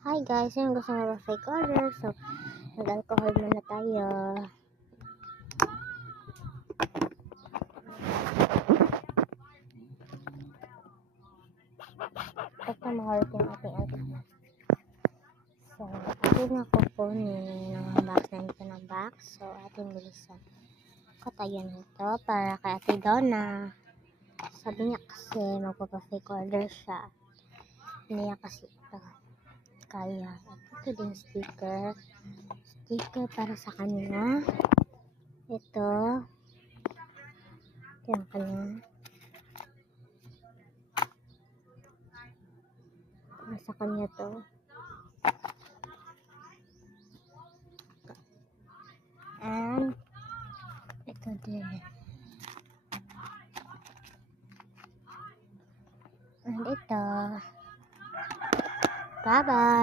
Hi guys, yung gusto mo ba fake order? So, nag-alcohol muna tayo. Ito mahal yung ating alcohol. So, atin na kukunin ng box na ito ng box. So, ating bilisan. Katayan ito para kay Ate Donna. Sabi niya kasi magpapa-fake order siya. Hindi niya kasi ito kaya. Ito din sticker. Sticker para sa kanya. Ito yung kanya. Sa kanya to.